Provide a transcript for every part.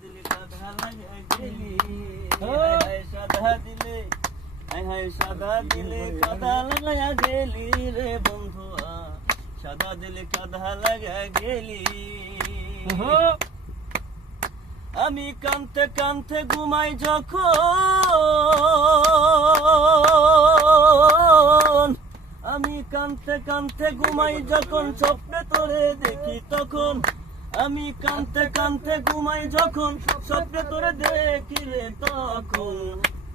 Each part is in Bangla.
দিলে কাঁধা লাগা গেলি হায় সাদা দিলে হায় সাদা দিলে কাঁধা লাগা গেলি রে বন্ধুয়া সাদা দিলে কাঁধা লাগা গেলি আমি কাঁদতে কাঁদতে ঘুমাই যখন আমি কাঁদতে কাঁদতে ঘুমাই যখন স্বপ্নে তোরে দেখি তখন আমি কাঁদতে কাঁদতে ঘুমাই যখন স্বপ্নে তোরে দেখি রে তখন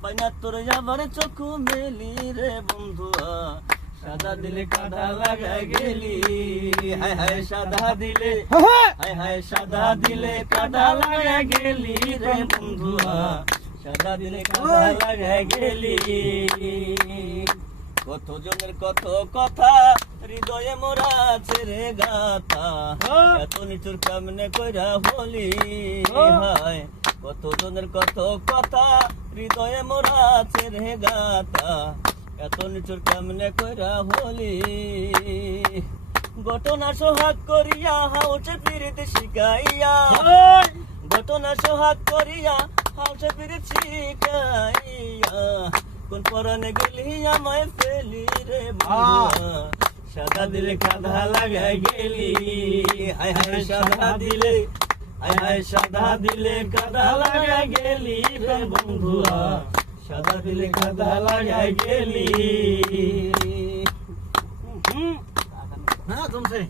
পাইনা তোরে আবার চোখ মেলি রে বন্ধুয়া সাদা দিলে কাঁধা লাগা গেলি হায় হায় সাদা দিলে হায় হায় সাদা দিলে কাঁধা লাগা গেলি রে বন্ধুয়া সাদা দিলে কাঁধা লাগা গেলি কত জনের কত কথা হৃদয়ে মোরা ছেড়ে গাথা এত নিচুর কেমনে কইরা বলি হায় কত জনের কত কথা হৃদয়ে মোরা ছেড়ে গাথা এত নিচুর কেমনে কইরা বলি ঘটনা সোহাগ করিয়া হাউসে ফিরিতে শিখাইয়া ঘটনা সোহাগ করিয়া হাউসে ফিরিতে শিখাইয়া কোন পরানে গেলি আমায় ফেলি রে বন্ধুয়া সাদা দিলে কাঁধা লাগা গেলি হায় হায় সাদা দিলে হায় হায় সাদা দিলে কাঁধা লাগা গেলি রে বন্ধুয়া সাদা দিলে কাঁধা লাগা গেলি। হ্যাঁ তুমসে